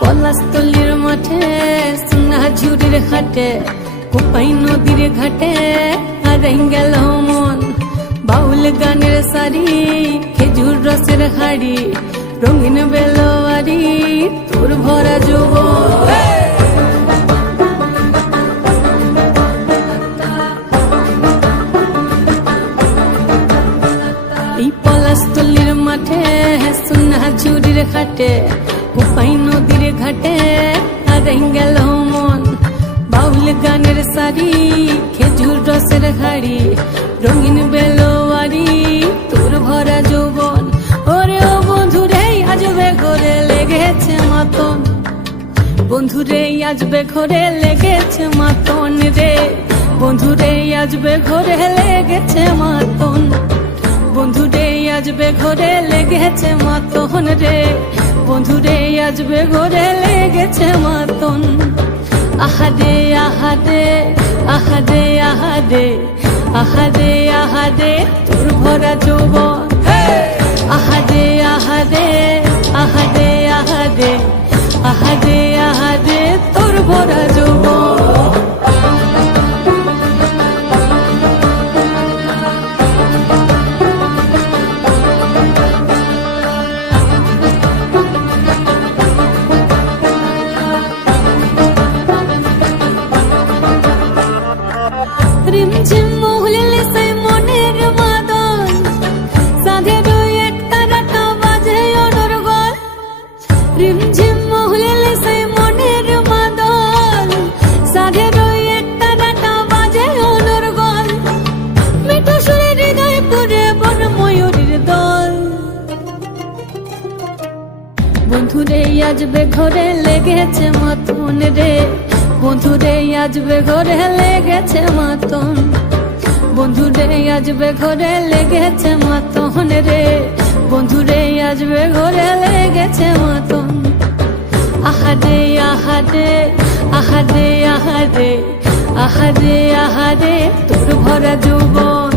পলাশতলির মাঠে সোনা ঝুড়ির হাটে কোপাই নদীর ঘাটে হারাই গেল মন বাউল গানের সারি খেজুর রসের হাড়ি রঙিন বেলোয়ারি তোর ভরা যৌবন এই পলাশতলির মাঠে সোনা ঝুড়ির হাটে কোপাই নদীর ঘাটে হারাই গেল মন বাউল গানের সারি খেজুর রসের হাড়ি রঙিন বেলোয়ারি তোর ভরা যৌবন ওরে ও বন্ধুরে আজবে ঘরে লেগেছে মাতন বন্ধুরে আজবে ঘরে লেগেছে মাতন রে বন্ধুরে আজবে ঘরে লেগেছে মাতন বন্ধুরে আজবে ঘরে লেগেছে মাতন রে বন্ধুরে আজবে ঘরে লেগেছে মাতন আহারে আহারে আহারে আহারে আহারে আহারে তোর ভরা যৌবন আহারে আহারে আহারে আহারে আহারে আহারে তোর ভরা যৌবন রিমঝিম মহুলিলে সেই মনের মাদন সাধের এক তারাটা বাজে অনর্গল রিমঝিম মহুলিলে সেই মনের মাদন সাধের এক তারাটা বাজে অনর্গল মিঠু সুরে হৃদয় পুরে বন ময়ূরীর দল বন্ধুরে আজবে ঘরে লেগেছে মাতন রে বন্ধুরে আজবে ঘরে লেগেছে মাতন বন্ধুরে আজবে ঘরে লেগেছে মাতন রে বন্ধুরে আজবে ঘরে লেগেছে মাতন আহারে আহারে আহারে আহারে আহারে আহারে তোর ভরা যৌবন